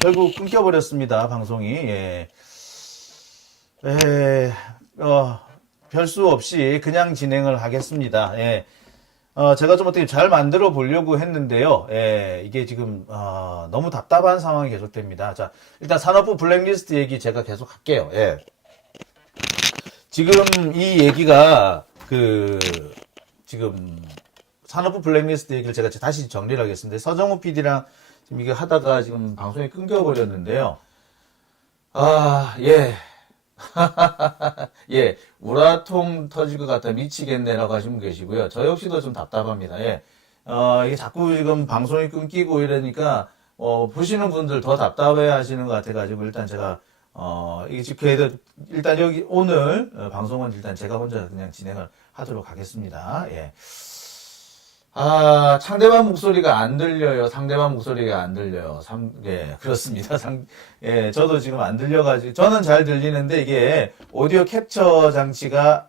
결국 끊겨버렸습니다, 방송이. 예. 별수 없이 그냥 진행을 하겠습니다. 예. 제가 좀 어떻게 잘 만들어 보려고 했는데요. 예, 이게 지금, 너무 답답한 상황이 계속됩니다. 자, 일단 산업부 블랙리스트 얘기 제가 계속 할게요. 예. 지금 이 얘기가, 지금, 산업부 블랙리스트 얘기를 제가 다시 정리를 하겠습니다. 서정우 PD랑 지금 이게 하다가 지금 방송이 끊겨버렸는데요. 예. 예, 우라통 터질 것 같아 미치겠네라고 하시는 분 계시고요. 저 역시도 좀 답답합니다. 예. 이게 자꾸 지금 방송이 끊기고 이러니까, 보시는 분들 더 답답해 하시는 것 같아가지고, 일단 제가, 이게 지금 그래도, 일단 여기 오늘, 방송은 일단 제가 혼자 그냥 진행을 하도록 하겠습니다. 예. 상대방 목소리가 안 들려요. 상대방 목소리가 안 들려요. 예, 그렇습니다. 예, 저도 지금 안 들려가지고, 저는 잘 들리는데 이게 오디오 캡처 장치가,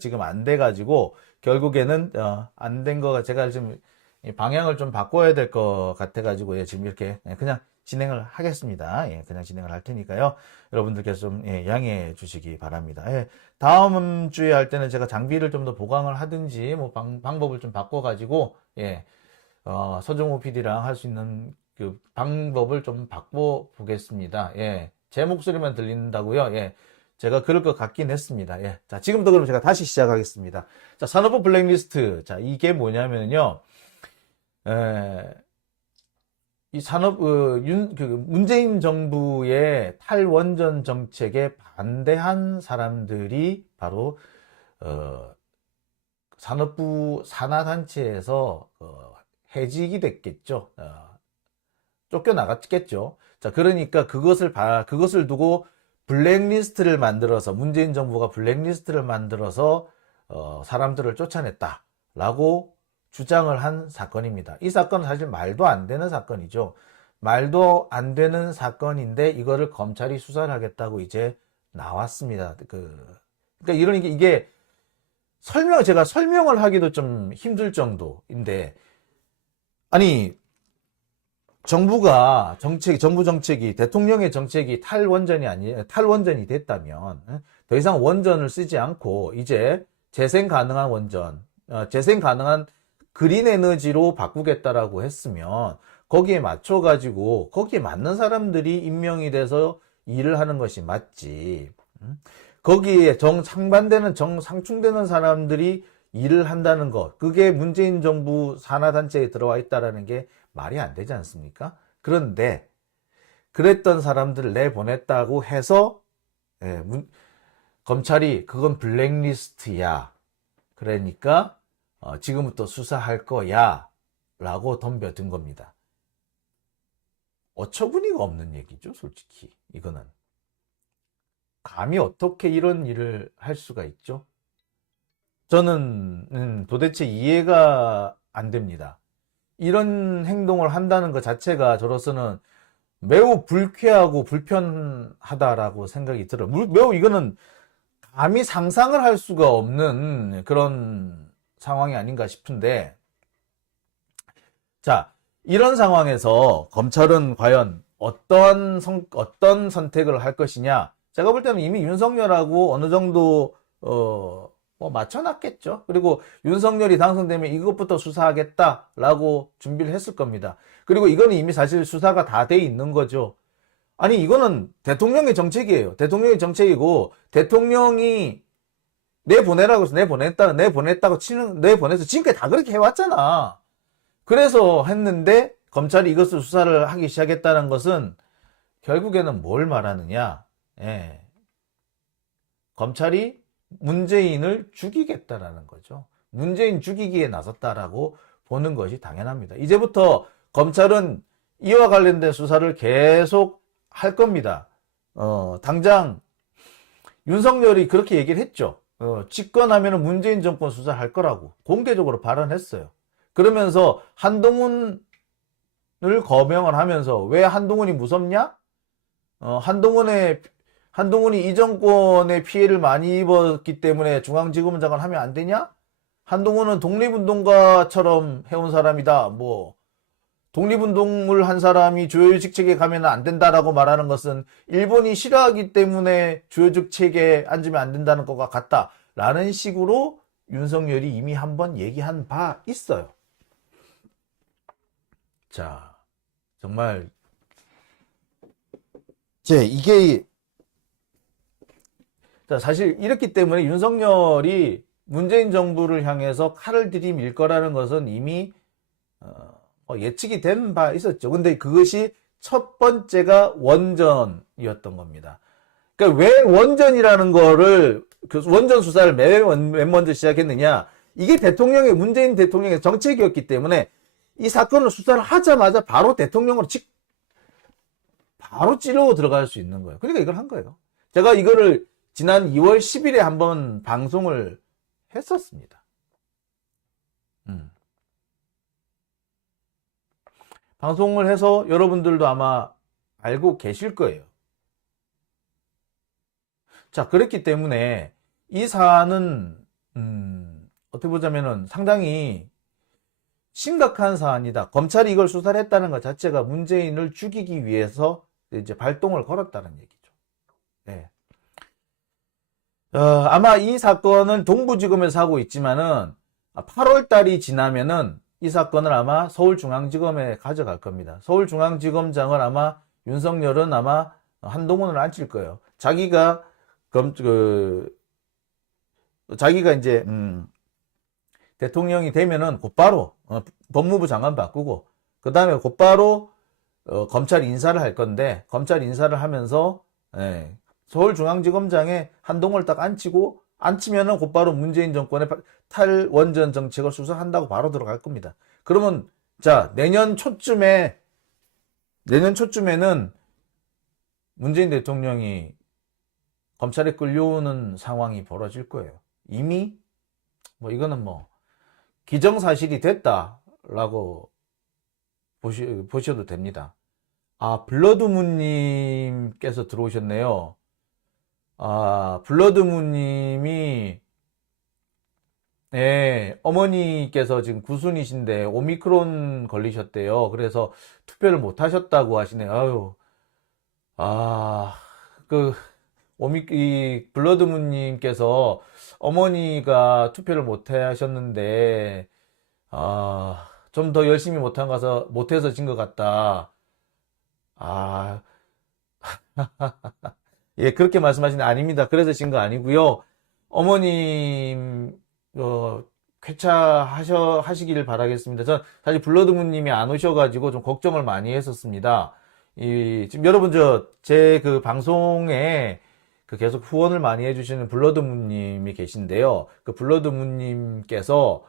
지금 안 돼가지고, 결국에는, 안 된 거가 제가 지금 이 방향을 좀 바꿔야 될 것 같아가지고, 예, 지금 이렇게 그냥 진행을 하겠습니다. 예, 그냥 진행을 할 테니까요. 여러분들께서 좀, 예, 양해해 주시기 바랍니다. 예, 다음 주에 할 때는 제가 장비를 좀 더 보강을 하든지, 뭐, 방법을 좀 바꿔가지고, 예, 서정호 PD랑 할 수 있는 그 방법을 좀 바꿔보겠습니다. 예, 제 목소리만 들린다고요? 예, 제가 그럴 것 같긴 했습니다. 예, 자, 지금부터 그럼 제가 다시 시작하겠습니다. 자, 산업부 블랙리스트. 자, 이게 뭐냐면요. 이 문재인 정부의 탈원전 정책에 반대한 사람들이 바로, 산업부 산하단체에서, 해직이 됐겠죠. 쫓겨나갔겠죠. 자, 그러니까 그것을 두고 블랙리스트를 만들어서, 문재인 정부가 블랙리스트를 만들어서, 사람들을 쫓아냈다라고 주장을 한 사건입니다. 이 사건은 사실 말도 안 되는 사건이죠. 말도 안 되는 사건인데 이거를 검찰이 수사를 하겠다고 이제 나왔습니다. 그러니까 이게 제가 설명을 하기도 좀 힘들 정도인데, 아니, 정부 정책이, 대통령의 정책이 탈원전이 됐다면, 더 이상 원전을 쓰지 않고, 이제 재생 가능한 그린 에너지로 바꾸겠다라고 했으면, 거기에 맞춰가지고, 거기에 맞는 사람들이 임명이 돼서 일을 하는 것이 맞지. 거기에 상충되는 사람들이 일을 한다는 것, 그게 문재인 정부 산하단체에 들어와 있다라는 게 말이 안 되지 않습니까? 그런데 그랬던 사람들을 내보냈다고 해서, 예, 검찰이 그건 블랙리스트야, 그러니까 지금부터 수사할 거야 라고 덤벼든 겁니다. 어처구니가 없는 얘기죠, 솔직히. 이거는 감히 어떻게 이런 일을 할 수가 있죠? 저는 도대체 이해가 안 됩니다. 이런 행동을 한다는 것 자체가 저로서는 매우 불쾌하고 불편하다라고 생각이 들어요. 매우 이거는 감히 상상을 할 수가 없는 그런 상황이 아닌가 싶은데, 자, 이런 상황에서 검찰은 과연 어떤 선택을 할 것이냐? 제가 볼 때는 이미 윤석열하고 어느 정도 뭐 맞춰놨겠죠. 그리고 윤석열이 당선되면 이것부터 수사하겠다라고 준비를 했을 겁니다. 그리고 이거는 이미 사실 수사가 다 돼 있는 거죠. 아니, 이거는 대통령의 정책이에요. 대통령의 정책이고, 대통령이 내보내라고 해서 내보내서 지금까지 다 그렇게 해왔잖아. 그래서 했는데 검찰이 이것을 수사를 하기 시작했다는 것은 결국에는 뭘 말하느냐? 예. 검찰이 문재인을 죽이겠다라는 거죠. 문재인 죽이기에 나섰다라고 보는 것이 당연합니다. 이제부터 검찰은 이와 관련된 수사를 계속 할 겁니다. 당장 윤석열이 그렇게 얘기를 했죠. 집권하면 문재인 정권 수사할 거라고 공개적으로 발언했어요. 그러면서 한동훈을 거명을 하면서, 왜 한동훈이 무섭냐? 한동훈이 이 정권의 피해를 많이 입었기 때문에 중앙지검장을 하면 안 되냐? 한동훈은 독립운동가처럼 해온 사람이다. 뭐 독립운동을 한 사람이 주요직 책에 가면 안 된다라고 말하는 것은 일본이 싫어하기 때문에 주요직 책에 앉으면 안 된다는 것과 같다라는 식으로 윤석열이 이미 한번 얘기한 바 있어요. 자, 정말 이게 사실 이렇기 때문에 윤석열이 문재인 정부를 향해서 칼을 들이밀 거라는 것은 이미 예측이 된 바 있었죠. 근데 그것이 첫 번째가 원전이었던 겁니다. 그러니까 왜 원전이라는 거를 원전 수사를 맨 먼저 시작했느냐? 이게 문재인 대통령의 정책이었기 때문에 이 사건을 수사를 하자마자 바로 대통령으로 바로 찌르고 들어갈 수 있는 거예요. 그러니까 이걸 한 거예요. 제가 이거를 지난 2월 10일에 한번 방송을 했었습니다. 방송을 해서 여러분들도 아마 알고 계실 거예요. 자, 그랬기 때문에 이 사안은 어떻게 보자면은 상당히 심각한 사안이다. 검찰이 이걸 수사를 했다는 것 자체가 문재인을 죽이기 위해서 이제 발동을 걸었다는 얘기죠. 네. 아마 이 사건은 동부지검에서 하고 있지만은 8월 달이 지나면은 이 사건을 아마 서울중앙지검에 가져갈 겁니다. 서울중앙지검장을 아마 윤석열은 아마 한동훈을 앉힐 거예요. 자기가 이제 대통령이 되면은 곧바로 법무부 장관 바꾸고 그 다음에 곧바로 검찰 인사를 할 건데 검찰 인사를 하면서 서울중앙지검장에 한동훈을 딱 앉히면은 곧바로 문재인 정권의 탈원전 정책을 수사한다고 바로 들어갈 겁니다. 그러면 자 내년 초쯤에는 문재인 대통령이 검찰에 끌려오는 상황이 벌어질 거예요. 이미 이거는 기정사실이 됐다라고 보셔도 됩니다. 블러드문님께서 들어오셨네요. 블러드문님이 어머니께서 지금 구순이신데 오미크론 걸리셨대요. 그래서 투표를 못 하셨다고 하시네요. 이 블러드문님께서 어머니가 투표를 못 하셨는데 좀 더 열심히 못해서 진 것 같다. 예, 그렇게 말씀하시는데 아닙니다. 그래서 진 거 아니고요. 어머님 쾌차하시기를 바라겠습니다. 전 사실 블러드문님이 안 오셔가지고 좀 걱정을 많이 했었습니다. 지금 여러분 제 그 방송에 계속 후원을 많이 해주시는 블러드문님이 계신데요. 그 블러드문님께서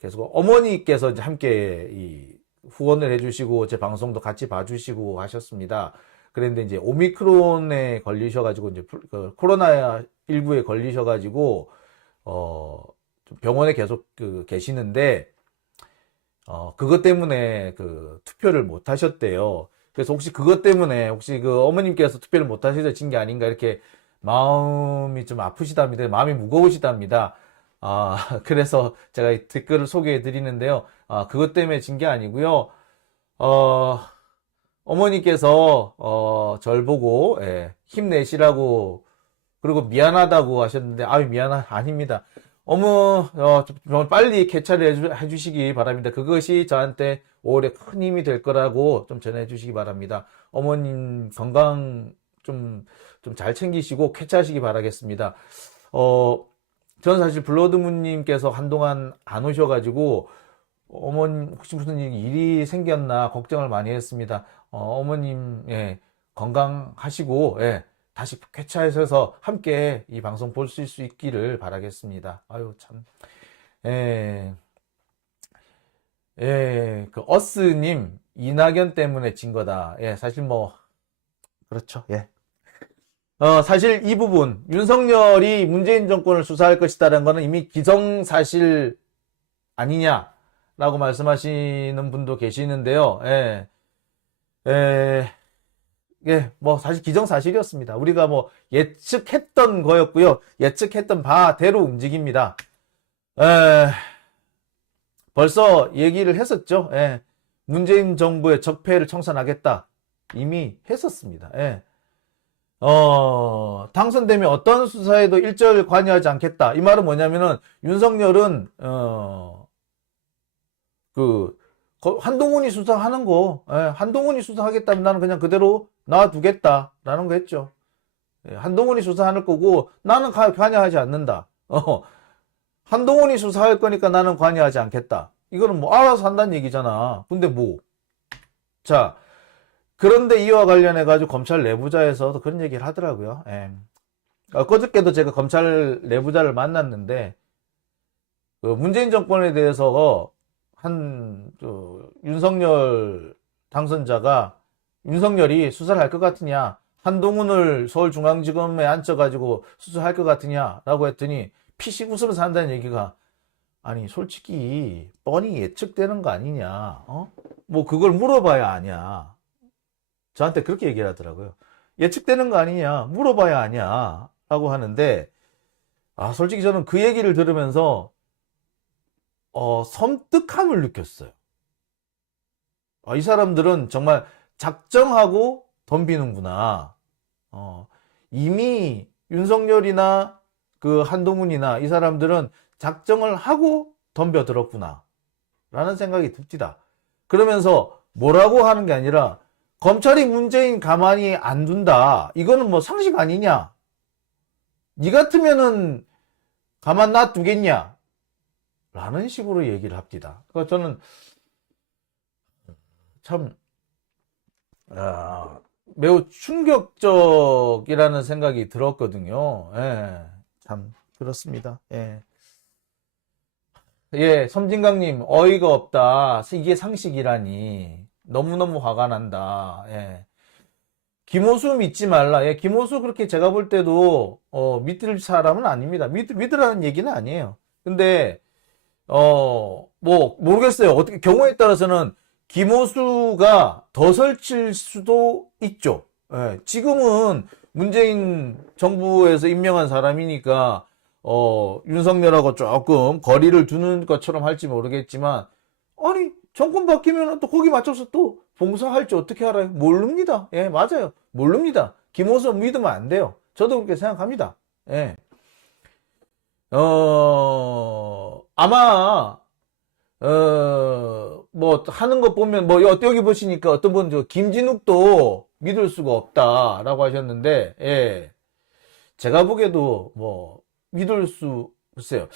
계속 어머니께서 이제 함께 후원을 해주시고 제 방송도 같이 봐주시고 하셨습니다. 그런데 이제 오미크론에 걸리셔가지고 이제 코로나19에 걸리셔가지고 병원에 계속 계시는데 그것 때문에 투표를 못 하셨대요. 그래서 혹시 그것 때문에 어머님께서 투표를 못 하셔서 진 게 아닌가 이렇게 마음이 좀 아프시답니다. 마음이 무거우시답니다. 그래서 제가 이 댓글을 소개해 드리는데요. 그것 때문에 진 게 아니고요. 어머니께서 절 보고 힘내시라고 그리고 미안하다고 하셨는데 아닙니다. 정말 빨리 쾌차를 해주시기 바랍니다. 그것이 저한테 오히려 큰 힘이 될 거라고 좀 전해주시기 바랍니다. 어머님 건강 좀 잘 챙기시고 쾌차하시기 바라겠습니다. 저는 사실 블러드문님께서 한동안 안 오셔가지고 어머님 혹시 무슨 일이 생겼나 걱정을 많이 했습니다. 어머님 건강하시고 다시 쾌차하셔서 함께 이 방송 볼 수 있기를 바라겠습니다. 참. 어스님 이낙연 때문에 진 거다. 사실 그렇죠. 사실 이 부분 윤석열이 문재인 정권을 수사할 것이다라는 거는 이미 기정사실 아니냐라고 말씀하시는 분도 계시는데요. 사실 기정사실이었습니다. 우리가 예측했던 거였고요. 예측했던 바대로 움직입니다. 벌써 얘기를 했었죠. 예. 문재인 정부의 적폐를 청산하겠다. 이미 했었습니다. 예. 당선되면 어떤 수사에도 일절 관여하지 않겠다. 이 말은 뭐냐면은, 윤석열은, 한동훈이 수사하는 거, 예, 한동훈이 수사하겠다면 나는 그냥 그대로 놔두겠다라는 거 했죠. 예, 한동훈이 수사할 거고, 나는 관여하지 않는다. 한동훈이 수사할 거니까 나는 관여하지 않겠다. 이거는 뭐 알아서 한다는 얘기잖아. 근데 뭐. 자, 그런데 이와 관련해가지고 검찰 내부자에서도 그런 얘기를 하더라고요. 예. 그저께도 제가 검찰 내부자를 만났는데, 문재인 정권에 대해서 윤석열 당선자가 윤석열이 수사를 할 것 같으냐, 한동훈을 서울중앙지검에 앉혀가지고 수사할 것 같으냐라고 했더니 피식 웃으면서 한다는 얘기가, 아니 솔직히 뻔히 예측되는 거 아니냐, 뭐 그걸 물어봐야 아냐. 저한테 그렇게 얘기를 하더라고요. 예측되는 거 아니냐, 물어봐야 아냐 라고 하는데, 솔직히 저는 그 얘기를 들으면서 섬뜩함을 느꼈어요. 이 사람들은 정말 작정하고 덤비는구나. 이미 윤석열이나 그 한동훈이나 이 사람들은 작정을 하고 덤벼들었구나 라는 생각이 듭니다. 그러면서 뭐라고 하는 게 아니라, 검찰이 문재인 가만히 안 둔다, 이거는 뭐 상식 아니냐, 니 같으면은 가만 놔두겠냐 라는 식으로 얘기를 합니다. 그러니까 저는 참 매우 충격적이라는 생각이 들었거든요. 예, 참 그렇습니다. 예. 예, 섬진강님, 어이가 없다. 이게 상식이라니. 너무너무 화가 난다. 예. 김호수 믿지 말라. 예, 김호수 그렇게 제가 볼 때도, 믿을 사람은 아닙니다. 믿으라는 얘기는 아니에요. 근데, 뭐, 모르겠어요. 어떻게, 경우에 따라서는 김호수가 더 설칠 수도 있죠. 예, 지금은 문재인 정부에서 임명한 사람이니까, 윤석열하고 조금 거리를 두는 것처럼 할지 모르겠지만, 아니, 정권 바뀌면 또 거기 맞춰서 또 봉사할지 어떻게 알아요? 모릅니다. 예, 맞아요. 모릅니다. 김호수 믿으면 안 돼요. 저도 그렇게 생각합니다. 예. 아마, 뭐, 하는 거 보면, 뭐, 여기 보시니까 어떤 분, 김진욱도 믿을 수가 없다라고 하셨는데, 예. 제가 보기에도 뭐, 글쎄요.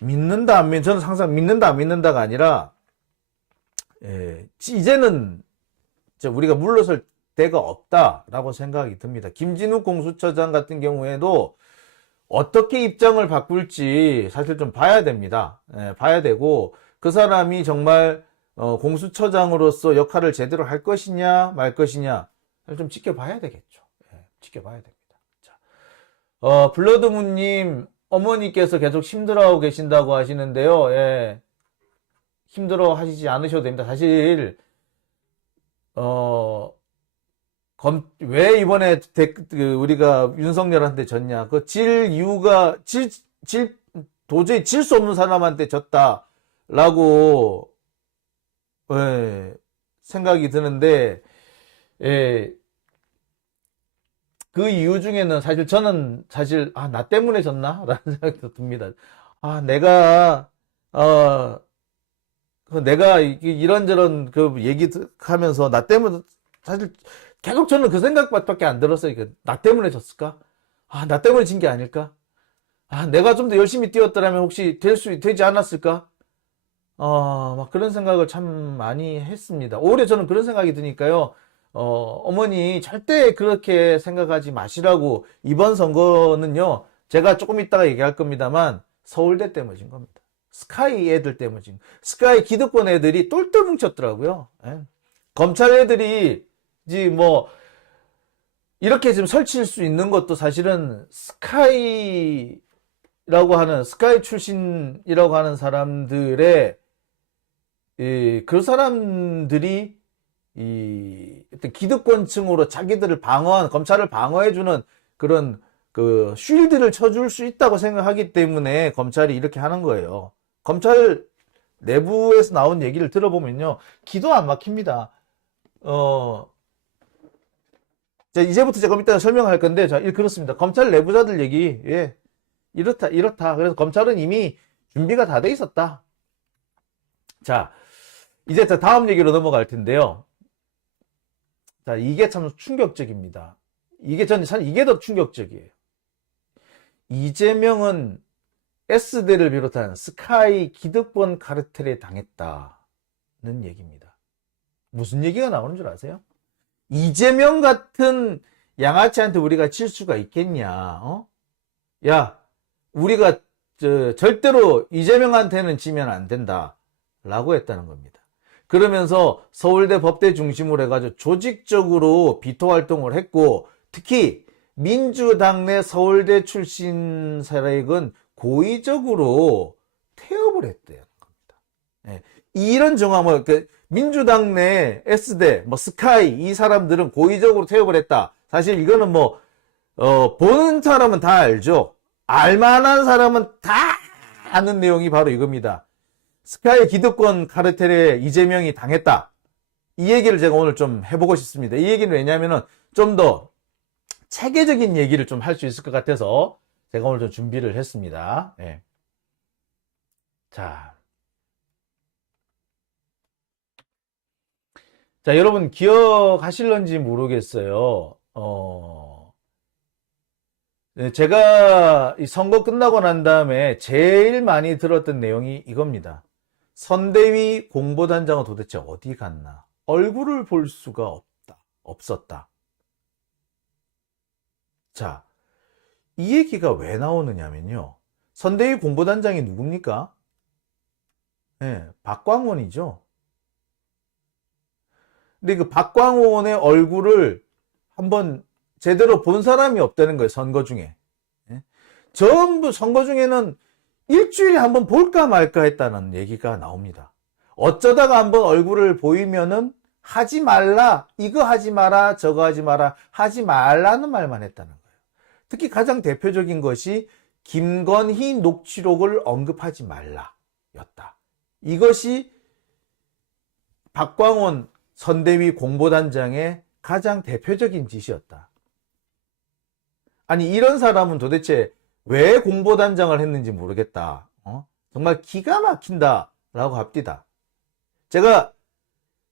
믿는다, 안 믿는다, 저는 항상 믿는다, 안 믿는다가 아니라, 예, 이제는 우리가 물러설 때가 없다라고 생각이 듭니다. 김진욱 공수처장 같은 경우에도 어떻게 입장을 바꿀지 사실 좀 봐야 됩니다. 예, 봐야 되고, 그 사람이 정말 공수처장으로서 역할을 제대로 할 것이냐 말 것이냐 좀 지켜봐야 되겠죠. 예, 지켜봐야 됩니다. 자, 블러드문님, 어머니께서 계속 힘들어하고 계신다고 하시는데요. 예, 힘들어 하시지 않으셔도 됩니다. 사실, 왜 이번에 우리가 윤석열한테 졌냐. 질 이유가, 도저히 질 수 없는 사람한테 졌다라고, 예, 생각이 드는데, 예, 그 이유 중에는 저는 나 때문에 졌나? 라는 생각도 듭니다. 내가 이런저런 얘기 하면서 나 때문에, 사실 계속 저는 그 생각밖에 안 들었어요. 나 때문에 졌을까? 나 때문에 진 게 아닐까? 내가 좀 더 열심히 뛰었더라면 혹시 되지 않았을까? 막 그런 생각을 참 많이 했습니다. 오히려 저는 그런 생각이 드니까요. 어머니 절대 그렇게 생각하지 마시라고. 이번 선거는요, 제가 조금 이따가 얘기할 겁니다만 서울대 때문에 진 겁니다. 스카이 애들 때문에 진, 스카이 기득권 애들이 똘똘 뭉쳤더라고요. 예. 검찰 애들이 뭐 이렇게 지금 설칠 수 있는 것도 사실은 스카이 출신이라고 하는 사람들의, 그 사람들이 어떤 기득권층으로 자기들을 검찰을 방어해주는 그런 쉴드를 쳐줄 수 있다고 생각하기 때문에 검찰이 이렇게 하는 거예요. 검찰 내부에서 나온 얘기를 들어보면요. 기도 안 막힙니다. 자, 이제부터 조금 이따 설명할 건데, 자, 그렇습니다. 검찰 내부자들 얘기, 예. 이렇다. 그래서 검찰은 이미 준비가 다 돼 있었다. 자, 이제 다음 얘기로 넘어갈 텐데요. 자, 이게 참 충격적입니다. 이게 더 충격적이에요. 이재명은 S대를 비롯한 스카이 기득권 카르텔에 당했다는 얘기입니다. 무슨 얘기가 나오는 줄 아세요? 이재명 같은 양아치한테 우리가 칠 수가 있겠냐? 야, 우리가 절대로 이재명한테는 지면 안 된다 라고 했다는 겁니다. 그러면서 서울대 법대 중심으로 해가지고 조직적으로 비토 활동을 했고, 특히 민주당 내 서울대 출신 세력은 고의적으로 태업을 했대요. 예. 이런 정황을, 민주당 내 S대, 스카이, 이 사람들은 고의적으로 태업을 했다. 사실 이거는 보는 사람은 다 알죠. 알만한 사람은 다 아는 내용이 바로 이겁니다. 스카이 기득권 카르텔에 이재명이 당했다. 이 얘기를 제가 오늘 좀 해보고 싶습니다. 이 얘기는 왜냐면은 좀 더 체계적인 얘기를 좀 할 수 있을 것 같아서 제가 오늘 좀 준비를 했습니다. 예. 자, 여러분 기억하실런지 모르겠어요. 제가 이 선거 끝나고 난 다음에 제일 많이 들었던 내용이 이겁니다. 선대위 공보단장은 도대체 어디 갔나? 얼굴을 볼 수가 없었다. 자, 이 얘기가 왜 나오느냐면요. 선대위 공보단장이 누굽니까? 네, 박광원이죠. 근데 그 박광원의 얼굴을 한번 제대로 본 사람이 없다는 거예요. 선거 중에. 예? 전부 선거 중에는 일주일에 한번 볼까 말까 했다는 얘기가 나옵니다. 어쩌다가 한번 얼굴을 보이면은 하지 말라, 이거 하지 마라, 저거 하지 마라, 하지 말라는 말만 했다는 거예요. 특히 가장 대표적인 것이 김건희 녹취록을 언급하지 말라 였다. 이것이 박광원 선대위 공보단장의 가장 대표적인 짓이었다. 아니, 이런 사람은 도대체 왜 공보단장을 했는지 모르겠다. 정말 기가 막힌다 라고 합디다. 제가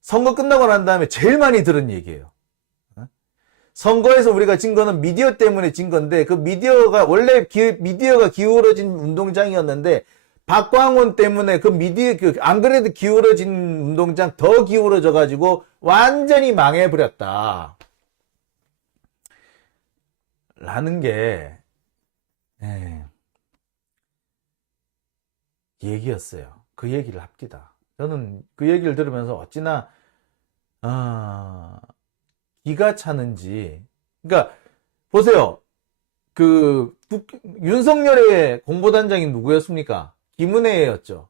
선거 끝나고 난 다음에 제일 많이 들은 얘기예요. 선거에서 우리가 진 거는 미디어 때문에 진 건데, 그 미디어가 원래 미디어가 기울어진 운동장이었는데 박광원 때문에 그 안 그래도 기울어진 운동장 더 기울어져 가지고 완전히 망해버렸다 라는 게 얘기였어요. 그 얘기를 합디다. 저는 그 얘기를 들으면서 어찌나 기가 차는지. 그러니까 보세요. 윤석열의 공보단장이 누구였습니까? 김은혜였죠.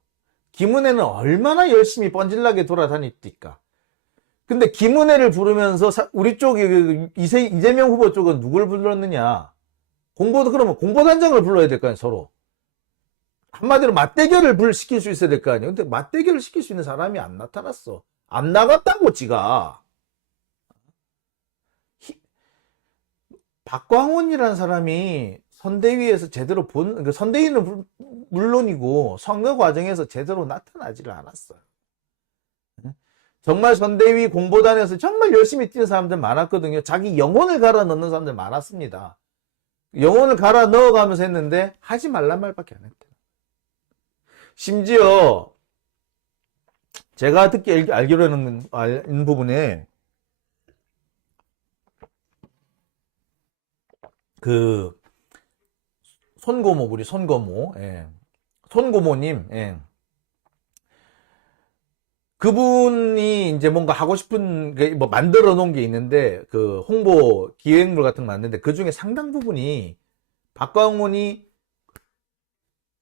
김은혜는 얼마나 열심히 뻔질나게 돌아다녔을까. 근데 김은혜를 부르면서 우리 쪽 이재명 후보 쪽은 누굴 불렀느냐? 그러면 공보단장을 불러야 될 거 아니에요, 서로. 한마디로 맞대결을 시킬 수 있어야 될 거 아니에요. 근데 맞대결을 시킬 수 있는 사람이 안 나타났어. 안 나갔다고, 지가. 박광원이라는 사람이 선대위에서 제대로 선대위는 물론이고 선거 과정에서 제대로 나타나지를 않았어요. 정말 선대위 공보단에서 정말 열심히 뛰는 사람들 많았거든요. 자기 영혼을 갈아 넣는 사람들 많았습니다. 영혼을 갈아 넣어가면서 했는데 하지 말란 말밖에 안 했대요. 심지어 제가 알기로는 아는 부분에 우리 손고모, 예. 손고모님, 예. 그분이 이제 뭔가 하고 싶은 만들어 놓은 게 있는데, 홍보 기획물 같은 거 만드는데, 그 중에 상당 부분이 박광원이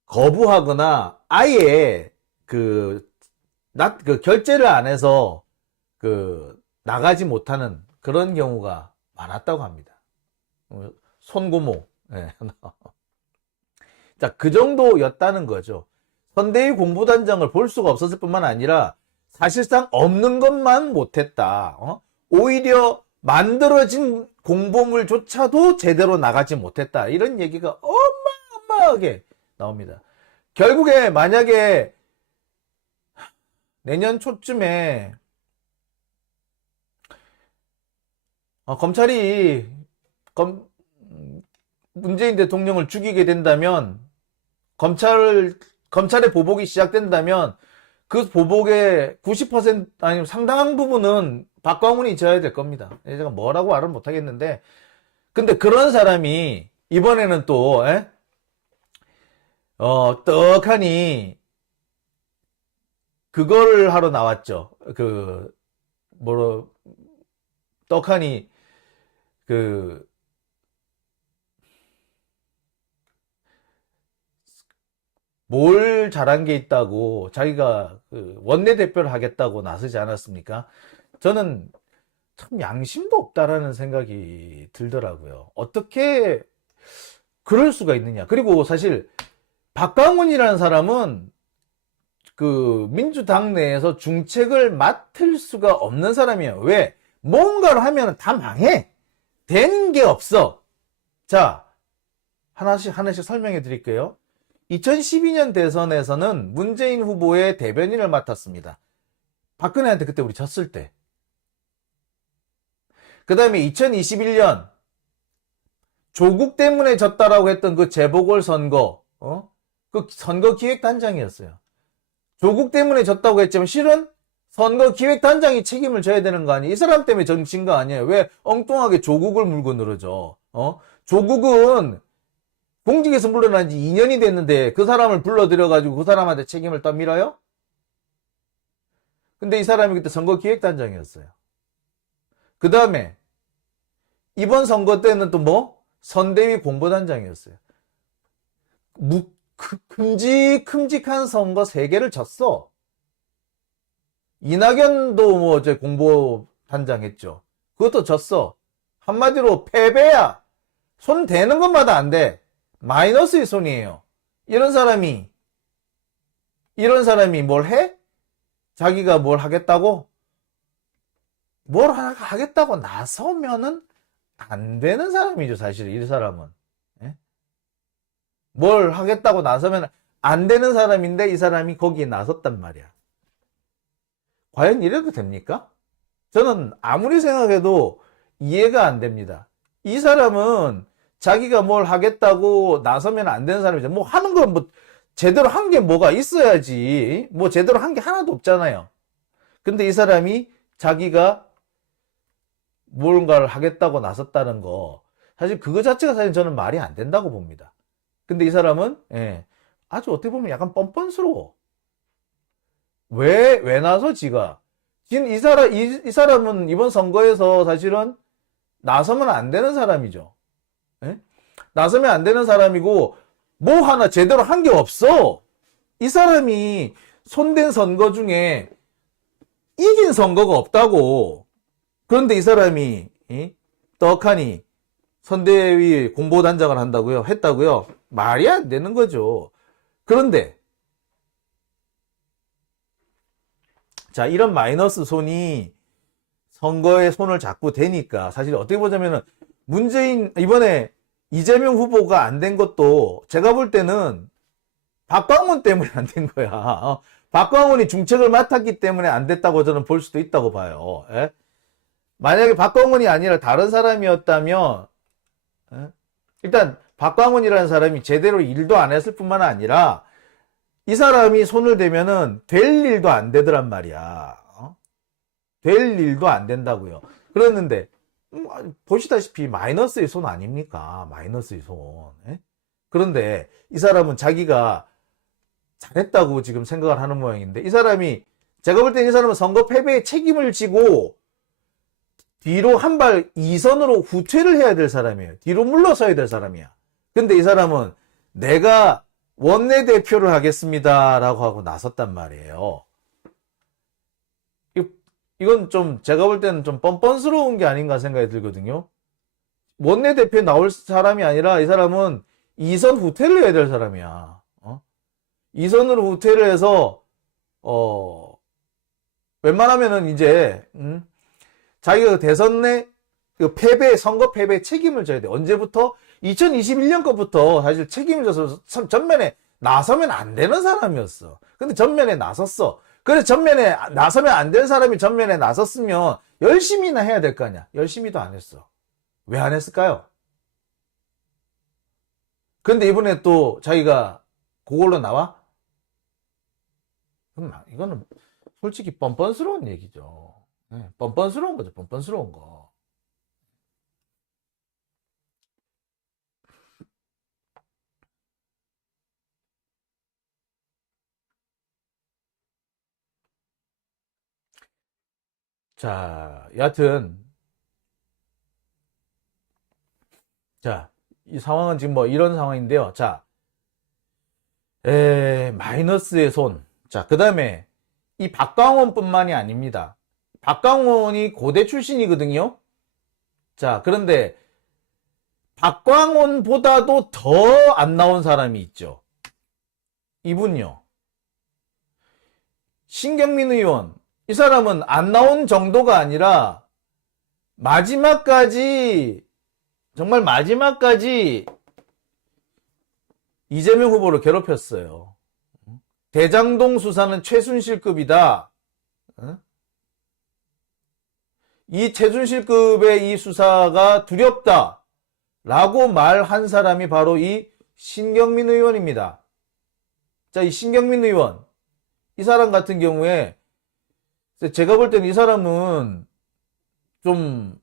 거부하거나 아예 결제를 안 해서 나가지 못하는 그런 경우가 많았다고 합니다. 손고모. 예. 자, 그 정도였다는 거죠. 선대위 공보단장을 볼 수가 없었을 뿐만 아니라 사실상 없는 것만 못했다. 오히려 만들어진 공보물조차도 제대로 나가지 못했다. 이런 얘기가 어마어마하게 나옵니다. 결국에 만약에 내년 초쯤에 검찰이 문재인 대통령을 죽이게 된다면, 검찰의 보복이 시작된다면 그 보복의 90% 아니면 상당한 부분은 박광훈이 져야 될 겁니다. 제가 뭐라고 말은 못하겠는데, 근데 그런 사람이 이번에는 또 떡하니 그거를 하러 나왔죠. 떡하니 뭘 잘한 게 있다고 자기가 원내대표를 하겠다고 나서지 않았습니까? 저는 참 양심도 없다라는 생각이 들더라고요. 어떻게 그럴 수가 있느냐. 그리고 사실 박광훈이라는 사람은 민주당 내에서 중책을 맡을 수가 없는 사람이에요. 왜? 뭔가를 하면 다 망해. 된 게 없어. 자, 하나씩 설명해 드릴게요. 2012년 대선에서는 문재인 후보의 대변인을 맡았습니다. 박근혜한테 그때 우리 졌을 때. 그 다음에 2021년 조국 때문에 졌다라고 했던 그 재보궐선거, 그 선거기획단장이었어요. 조국 때문에 졌다고 했지만 실은 선거기획단장이 책임을 져야 되는 거 아니에요? 이 사람 때문에 진 거 아니에요? 왜 엉뚱하게 조국을 물고 늘어져? 조국은 공직에서 물러난 지 2년이 됐는데 그 사람을 불러들여가지고 그 사람한테 책임을 떠밀어요? 근데 이 사람이 그때 선거기획단장이었어요. 그 다음에 이번 선거 때는 또 선대위 공보단장이었어요. 큼직한 선거 3개를 졌어. 이낙연도 이제 공보단장 했죠. 그것도 졌어. 한마디로 패배야. 손 대는 것마다 안 돼. 마이너스의 손이에요. 이런 사람이 뭘 해? 자기가 뭘 하겠다고? 뭘 하겠다고 나서면은 안 되는 사람이죠, 사실 이 사람은. 뭘 하겠다고 나서면 안 되는 사람인데 이 사람이 거기에 나섰단 말이야. 과연 이래도 됩니까? 저는 아무리 생각해도 이해가 안 됩니다. 이 사람은 자기가 뭘 하겠다고 나서면 안 되는 사람이죠. 하는 건 제대로 한 게 뭐가 있어야지. 제대로 한 게 하나도 없잖아요. 근데 이 사람이 자기가 뭔가를 하겠다고 나섰다는 거, 사실 그거 자체가 사실 저는 말이 안 된다고 봅니다. 근데 이 사람은 아주 어떻게 보면 약간 뻔뻔스러워. 왜 나서 지가? 지금 이 사람은 이번 선거에서 사실은 나서면 안 되는 사람이죠. 나서면 안 되는 사람이고 하나 제대로 한 게 없어. 이 사람이 손댄 선거 중에 이긴 선거가 없다고. 그런데 이 사람이 떡하니 선대위 공보단장을 했다고요? 말이 안 되는 거죠. 그런데 자, 이런 마이너스 손이 선거에 손을 자꾸 대니까 사실 어떻게 보자면은 이번에 이재명 후보가 안 된 것도 제가 볼 때는 박광훈 때문에 안 된 거야. 박광훈이 중책을 맡았기 때문에 안 됐다고 저는 볼 수도 있다고 봐요. 만약에 박광훈이 아니라 다른 사람이었다면, 일단 박광훈이라는 사람이 제대로 일도 안 했을 뿐만 아니라 이 사람이 손을 대면은 될 일도 안 되더란 말이야. 될 일도 안 된다고요. 그랬는데 보시다시피 마이너스의 손 아닙니까? 마이너스의 손. 그런데 이 사람은 자기가 잘했다고 지금 생각을 하는 모양인데, 제가 볼 땐 이 사람은 선거 패배에 책임을 지고 뒤로 한 발 2선으로 후퇴를 해야 될 사람이에요. 뒤로 물러서야 될 사람이야. 근데 이 사람은 내가 원내대표를 하겠습니다 라고 하고 나섰단 말이에요. 이건 제가 볼 때는 좀 뻔뻔스러운 게 아닌가 생각이 들거든요. 원내대표에 나올 사람이 아니라 이 사람은 2선 후퇴를 해야 될 사람이야. 이선으로 후퇴를 해서 웬만하면은 이제 자기가 대선 내 그 패배, 선거 패배 책임을 져야 돼. 언제부터? 2021년 거부터 사실 책임을 져서 전면에 나서면 안 되는 사람이었어. 근데 전면에 나섰어. 그래서 전면에 나서면 안 되는 사람이 전면에 나섰으면 열심히나 해야 될 거 아니야. 열심히도 안 했어. 왜 안 했을까요? 근데 이번에 또 자기가 그걸로 나와? 이거는 솔직히 뻔뻔스러운 얘기죠. 네, 뻔뻔스러운 거죠. 뻔뻔스러운 거. 자, 여하튼 자, 이 상황은 지금 뭐 이런 상황인데요. 자, 마이너스의 손. 자, 그 다음에 이 박광원뿐만이 아닙니다. 박광원이 고대 출신이거든요. 자, 그런데 박광원보다도 더 안 나온 사람이 있죠. 이분요. 신경민 의원. 이 사람은 안 나온 정도가 아니라 마지막까지 정말 마지막까지 이재명 후보를 괴롭혔어요. 대장동 수사는 최순실급이다. 이 최순실급의 이 수사가 두렵다. 라고 말한 사람이 바로 이 신경민 의원입니다. 자, 이 신경민 의원. 이 사람 같은 경우에 제가 볼 때는 이 사람은 좀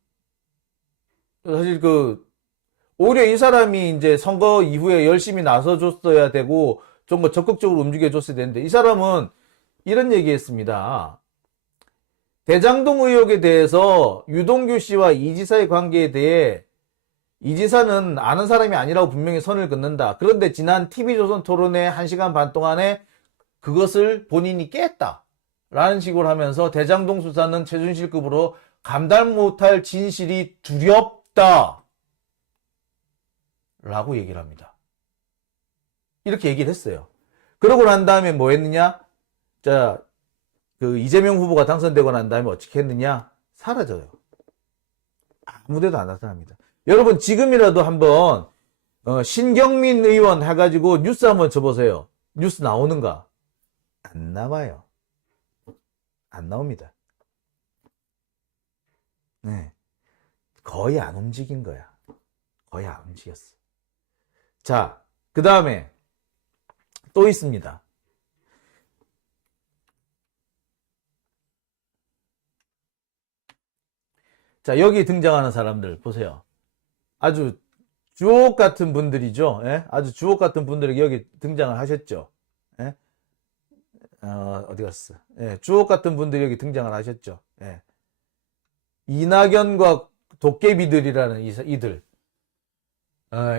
사실 오히려 이 사람이 이제 선거 이후에 열심히 나서줬어야 되고 좀 더 적극적으로 움직여줬어야 되는데 이 사람은 이런 얘기했습니다. 대장동 의혹에 대해서 유동규 씨와 이 지사의 관계에 대해 이 지사는 아는 사람이 아니라고 분명히 선을 긋는다. 그런데 지난 TV조선 토론회 1시간 반 동안에 그것을 본인이 깼다. 라는 식으로 하면서 대장동 수사는 최순실급으로 감당 못할 진실이 두렵다. 라고 얘기를 합니다. 이렇게 얘기를 했어요. 그러고 난 다음에 뭐 했느냐? 자, 이재명 후보가 당선되고 난 다음에 어떻게 했느냐? 사라져요. 아무데도 안 나타납니다. 여러분, 지금이라도 한번, 신경민 의원 해가지고 뉴스 한번 쳐보세요. 뉴스 나오는가? 안 나와요. 안 나옵니다. 네. 거의 안 움직인 거야. 거의 안 움직였어. 자, 그 다음에 또 있습니다. 자, 여기 등장하는 사람들 보세요. 아주 주옥 같은 분들이죠. 예? 아주 주옥 같은 분들이 여기 등장을 하셨죠. 예? 어디 갔어? 예, 주옥 같은 분들이 여기 등장을 하셨죠. 예. 이낙연과 도깨비들이라는 이들.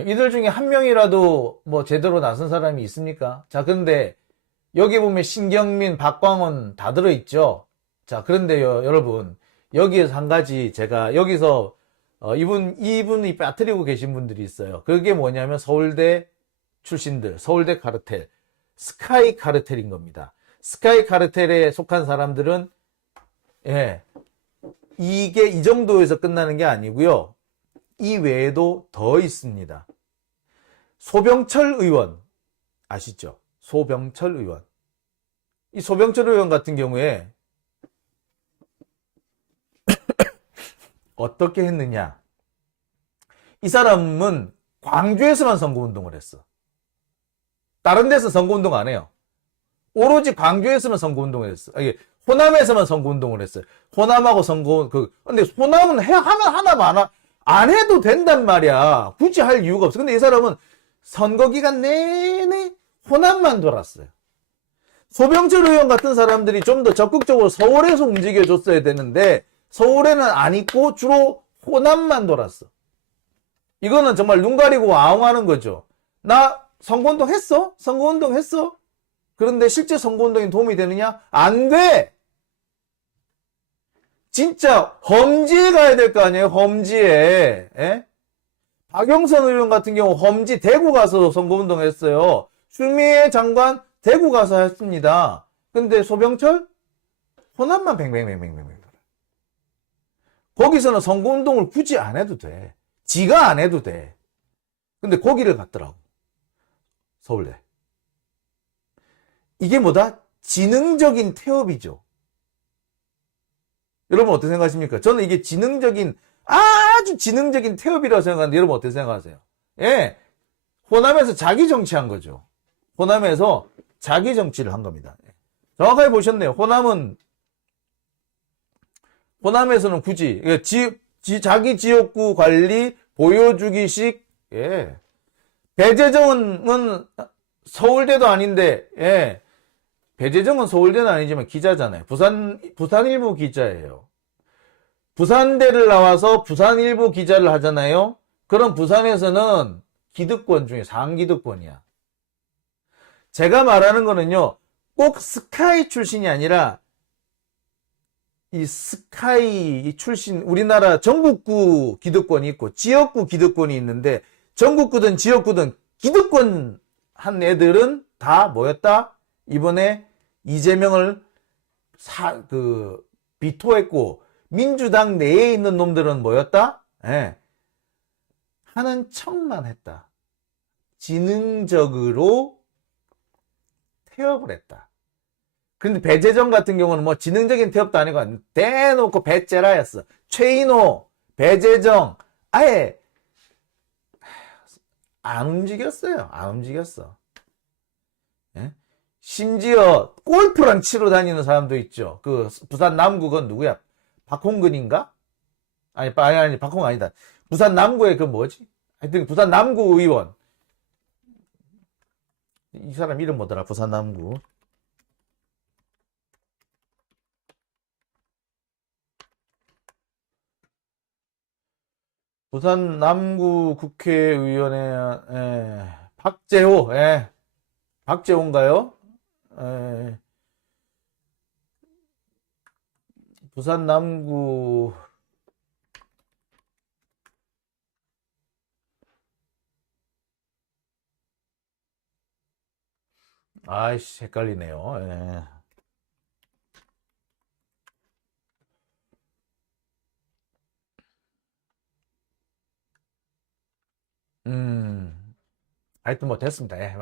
이들 중에 한 명이라도 뭐 제대로 나선 사람이 있습니까? 자, 그런데 여기 보면 신경민, 박광원 다 들어있죠. 자, 그런데요, 여러분. 여기에서 한 가지 제가 여기서 이분이 빠뜨리고 계신 분들이 있어요. 그게 뭐냐면 서울대 출신들, 서울대 카르텔, 스카이 카르텔인 겁니다. 스카이 카르텔에 속한 사람들은 예, 이게 이 정도에서 끝나는 게 아니고요. 이 외에도 더 있습니다. 소병철 의원 아시죠? 소병철 의원. 이 소병철 의원 같은 경우에 어떻게 했느냐? 이 사람은 광주에서만 선거운동을 했어. 다른 데서 선거운동 안 해요. 오로지 광주에서만 선거운동을 했어. 아니, 호남에서만 선거운동을 했어요. 호남하고 근데 호남은 하면 하나 안 해도 된단 말이야. 굳이 할 이유가 없어. 근데 이 사람은 선거 기간 내내 호남만 돌았어요. 소병철 의원 같은 사람들이 좀 더 적극적으로 서울에서 움직여줬어야 되는데 서울에는 안 있고 주로 호남만 돌았어. 이거는 정말 눈 가리고 아웅하는 거죠. 나 선거운동 했어? 선거운동 했어? 그런데 실제 선거운동에 도움이 되느냐? 안 돼! 진짜 험지에 가야 될 거 아니에요? 험지에. 에? 박영선 의원 같은 경우 험지 대구 가서 선거운동 했어요. 추미애 장관 대구 가서 했습니다. 근데 소병철? 호남만 뱅뱅뱅뱅뱅뱅. 거기서는 선거운동을 굳이 안 해도 돼. 지가 안 해도 돼. 근데 거기를 갔더라고. 서울대. 이게 뭐다? 지능적인 태업이죠. 여러분 어떻게 생각하십니까? 저는 이게 아주 지능적인 태업이라고 생각하는데 여러분 어떻게 생각하세요? 예. 호남에서 자기 정치한 거죠. 호남에서 자기 정치를 한 겁니다. 정확하게 보셨네요. 호남에서는 굳이 자기 지역구 관리 보여주기식. 예. 배재정은 서울대도 아닌데, 예. 배재정은 서울대는 아니지만 기자잖아요. 부산일보 기자예요. 부산대를 나와서 부산일보 기자를 하잖아요. 그럼 부산에서는 기득권 중에 상기득권이야. 제가 말하는 거는요, 꼭 스카이 출신이 아니라 이 스카이 출신, 우리나라 전국구 기득권이 있고 지역구 기득권이 있는데, 전국구든 지역구든 기득권 한 애들은 다 뭐였다? 이번에 이재명을 비토했고, 민주당 내에 있는 놈들은 뭐였다? 예. 하는 척만 했다. 지능적으로 태업을 했다. 근데 배재정 같은 경우는 뭐 지능적인 태업도 아니고 대놓고 배째라였어. 최인호, 배재정 아예 안 움직였어요. 안 움직였어. 예? 심지어 골프랑 치러 다니는 사람도 있죠. 그 부산 남구건 누구야? 박홍근인가? 아니 박홍근 아니다. 부산 남구의 그 뭐지? 하여튼 부산 남구 의원. 이 사람 이름 뭐더라? 부산 남구. 부산 남구 국회의원의 박재호. 예. 박재호인가요? 예. 부산 남구 아이씨 헷갈리네요. 예. 하여튼 뭐 됐습니다. 예.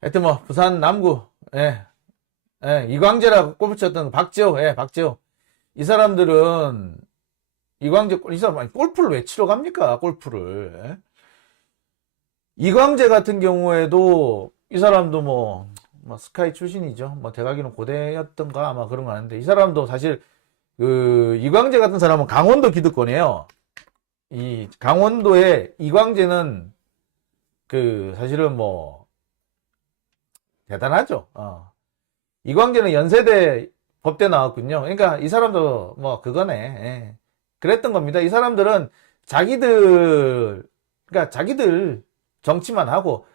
하여튼 뭐 부산 남구 예. 예. 이광재라고 골프 쳤던 박재호. 예. 박재호. 이 사람들은 이 사람 골프를 왜 치러 갑니까? 골프를. 예? 이광재 같은 경우에도 이 사람도 뭐 스카이 출신이죠. 뭐 대가기는 고대였던가 아마 그런 거 아는데 이 사람도 사실 이광재 같은 사람은 강원도 기득권이에요. 이 강원도에 이광재는 사실은 뭐 대단하죠. 이광재는 연세대 법대 나왔군요. 그러니까 이 사람도 뭐 그거네. 예. 그랬던 겁니다. 이 사람들은 자기들 정치만 하고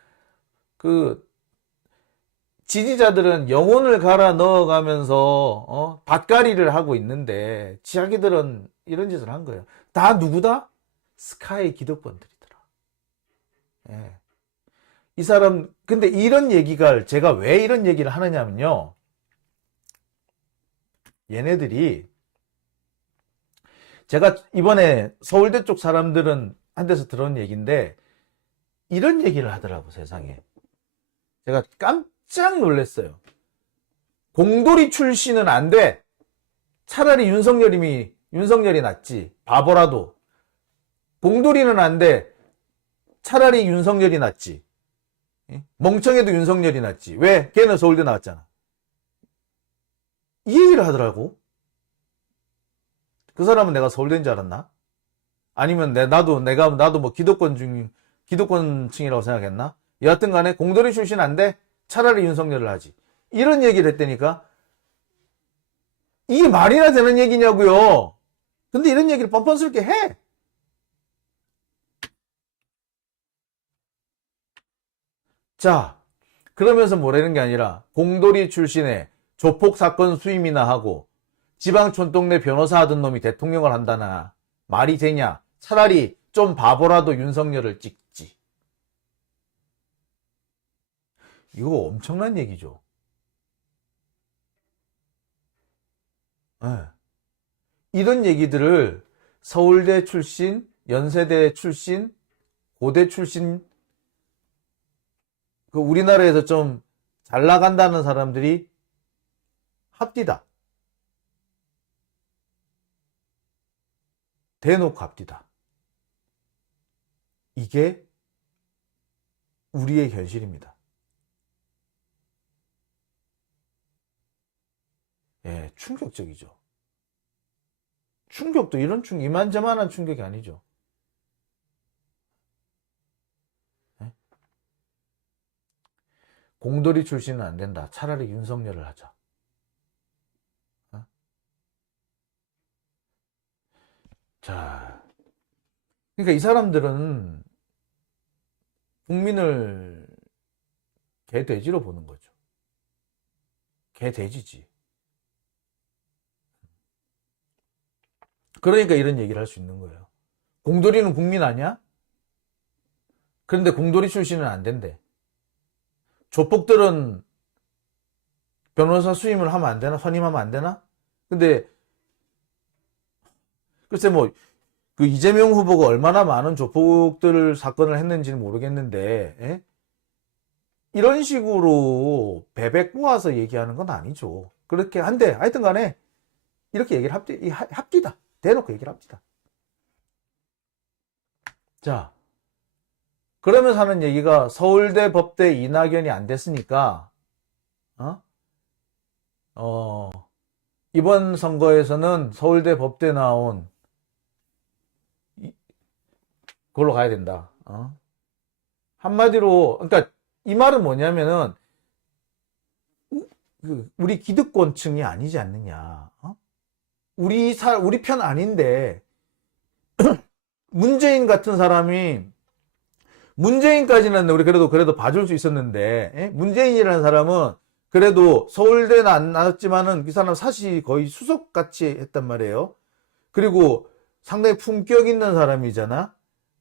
지지자들은 영혼을 갈아 넣어가면서 밭갈이를 하고 있는데 자기들은 이런 짓을 한 거예요. 다 누구다? 스카이 기득권들이더라. 예. 이 사람 근데 제가 왜 이런 얘기를 하느냐면요. 얘네들이 제가 이번에 서울대 쪽 사람들은 한 데서 들은 얘기인데 이런 얘기를 하더라고. 세상에 제가 깜짝 놀랐어요. 공돌이 출신은 안 돼. 차라리 윤석열이 낫지. 바보라도. 공돌이는 안 돼. 차라리 윤석열이 낫지. 멍청해도 윤석열이 낫지. 왜? 걔는 서울대 나왔잖아. 이 얘기를 하더라고. 그 사람은 내가 서울대인 줄 알았나? 아니면 나도 뭐 기득권층이라고 생각했나? 여하튼 간에 공돌이 출신 안 돼? 차라리 윤석열을 하지. 이런 얘기를 했다니까? 이게 말이나 되는 얘기냐고요. 근데 이런 얘기를 뻔뻔스럽게 해. 자, 그러면서 뭐라는 게 아니라 공돌이 출신의 조폭 사건 수임이나 하고 지방 촌동네 변호사 하던 놈이 대통령을 한다나 말이 되냐? 차라리 좀 바보라도 윤석열을 찍지. 이거 엄청난 얘기죠. 네. 이런 얘기들을 서울대 출신, 연세대 출신, 고대 출신, 그 우리나라에서 좀 잘 나간다는 사람들이 합디다. 대놓고 합디다. 이게 우리의 현실입니다. 예, 충격적이죠. 충격도 이런 이만저만한 충격이 아니죠. 예? 공돌이 출신은 안 된다. 차라리 윤석열을 하자. 어? 자, 그러니까 이 사람들은 국민을 개돼지로 보는 거죠. 개돼지지. 그러니까 이런 얘기를 할 수 있는 거예요. 공돌이는 국민 아니야? 그런데 공돌이 출신은 안 된대. 조폭들은 변호사 수임을 하면 안 되나? 선임하면 안 되나? 근데 글쎄 뭐 그 이재명 후보가 얼마나 많은 조폭들 사건을 했는지는 모르겠는데 예? 이런 식으로 베베 꼬아서 얘기하는 건 아니죠. 그렇게 한데 하여튼 간에 이렇게 얘기를 합디다. 대놓고 얘기를 합디다. 자, 그러면서 하는 얘기가 서울대 법대 이낙연이 안 됐으니까 이번 선거에서는 서울대 법대 나온 그걸로 가야 된다. 한마디로 그러니까 이 말은 뭐냐면은 우리 기득권층이 아니지 않느냐. 우리 편 아닌데 문재인 같은 사람이 문재인까지는 우리 그래도 봐줄 수 있었는데 문재인이라는 사람은 그래도 서울대는 안 나왔지만은 그 사람 사실 거의 수석같이 했단 말이에요. 그리고 상당히 품격 있는 사람이잖아.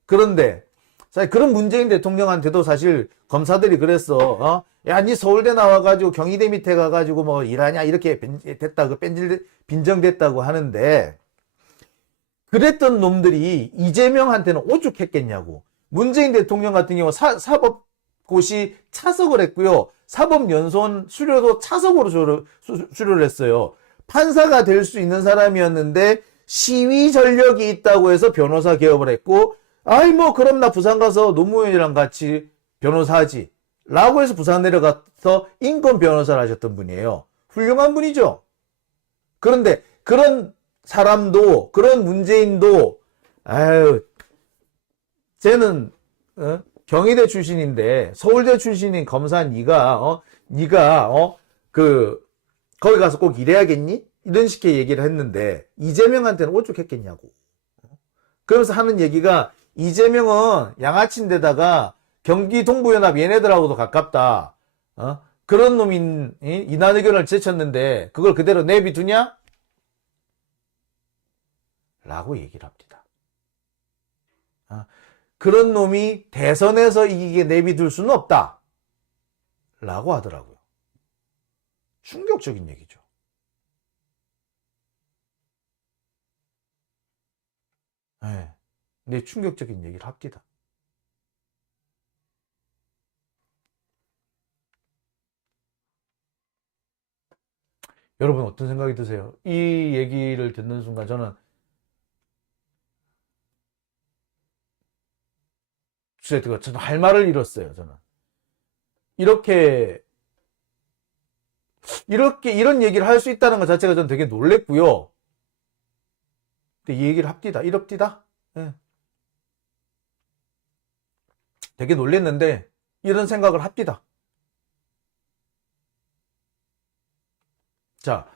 그런데 사실 그런 문재인 대통령한테도 사실 검사들이 그랬어. 야, 니 서울대 나와가지고 경희대 밑에 가가지고 뭐 일하냐 이렇게 됐다고 빈정됐다고 하는데 그랬던 놈들이 이재명한테는 오죽했겠냐고. 문재인 대통령 같은 경우 사법고시 차석을 했고요. 사법연수원 수료도 차석으로 수료를 했어요. 판사가 될 수 있는 사람이었는데 시위 전력이 있다고 해서 변호사 개업을 했고 아이 뭐 그럼 나 부산 가서 노무현이랑 같이 변호사하지 라고 해서 부산 내려가서 인권 변호사를 하셨던 분이에요. 훌륭한 분이죠. 그런데 그런 사람도 그런 문재인도 아유 쟤는 경희대 출신인데 서울대 출신인 검사 네가 거기 가서 꼭 일해야겠니? 이런 식의 얘기를 했는데 이재명한테는 오죽했겠냐고. 그러면서 하는 얘기가 이재명은 양아치인데다가 경기 동부연합 얘네들하고도 가깝다. 그런 놈인 이낙연을 제쳤는데 그걸 그대로 내비두냐? 라고 얘기를 합니다. 그런 놈이 대선에서 이기게 내비둘 수는 없다. 라고 하더라고요. 충격적인 얘기죠. 네. 근데 충격적인 얘기를 합니다. 여러분 어떤 생각이 드세요? 이 얘기를 듣는 순간 저는 저는 할 말을 잃었어요. 저는 이런 얘기를 할 수 있다는 것 자체가 저는 되게 놀랬고요. 근데 이 얘기를 합디다. 이럽디다. 네. 되게 놀랬는데 이런 생각을 합디다. 자,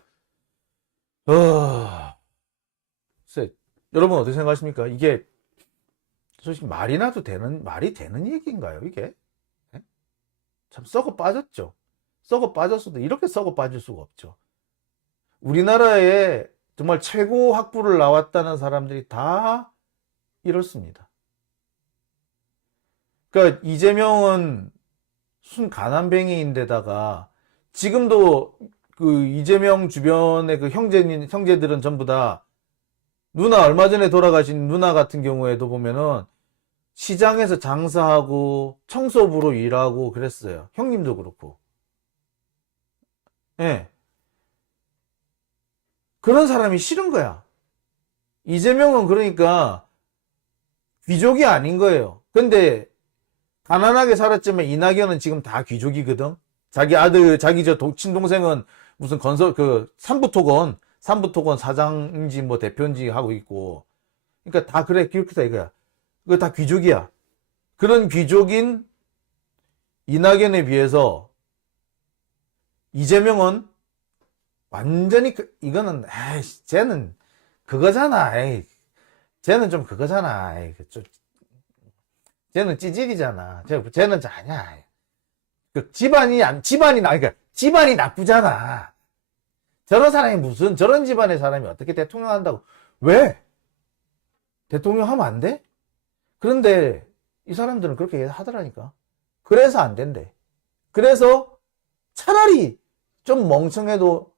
여러분 어떻게 생각하십니까? 이게 솔직히 말이 되는 얘기인가요, 이게? 네? 참 썩어 빠졌죠. 썩어 빠졌어도 이렇게 썩어 빠질 수가 없죠. 우리나라에 정말 최고 학부를 나왔다는 사람들이 다 이렇습니다. 그러니까 이재명은 무슨 가난뱅이인데다가 지금도 그 이재명 주변의 그 형제들은 전부 다 누나 얼마 전에 돌아가신 누나 같은 경우에도 보면은 시장에서 장사하고 청소부로 일하고 그랬어요. 형님도 그렇고. 예. 그런 사람이 싫은 거야. 이재명은 그러니까 귀족이 아닌 거예요. 근데 가난하게 살았지만 이낙연은 지금 다 귀족이거든. 자기 아들, 자기 친동생은 무슨 건설, 삼부토건 사장인지 뭐 대표인지 하고 있고. 그러니까 다 그래, 그렇다 이거야. 그거 다 귀족이야. 그런 귀족인 이낙연에 비해서 이재명은 완전히 이거는, 쟤는 그거잖아. 쟤는 좀 그거잖아. 쟤는 찌질이잖아. 쟤는 아니야. 그러니까 집안이 나쁘잖아. 저런 사람이 저런 집안의 사람이 어떻게 대통령 한다고. 왜? 대통령 하면 안 돼? 그런데 이 사람들은 그렇게 하더라니까. 그래서 안 된대. 그래서 차라리 좀 멍청해도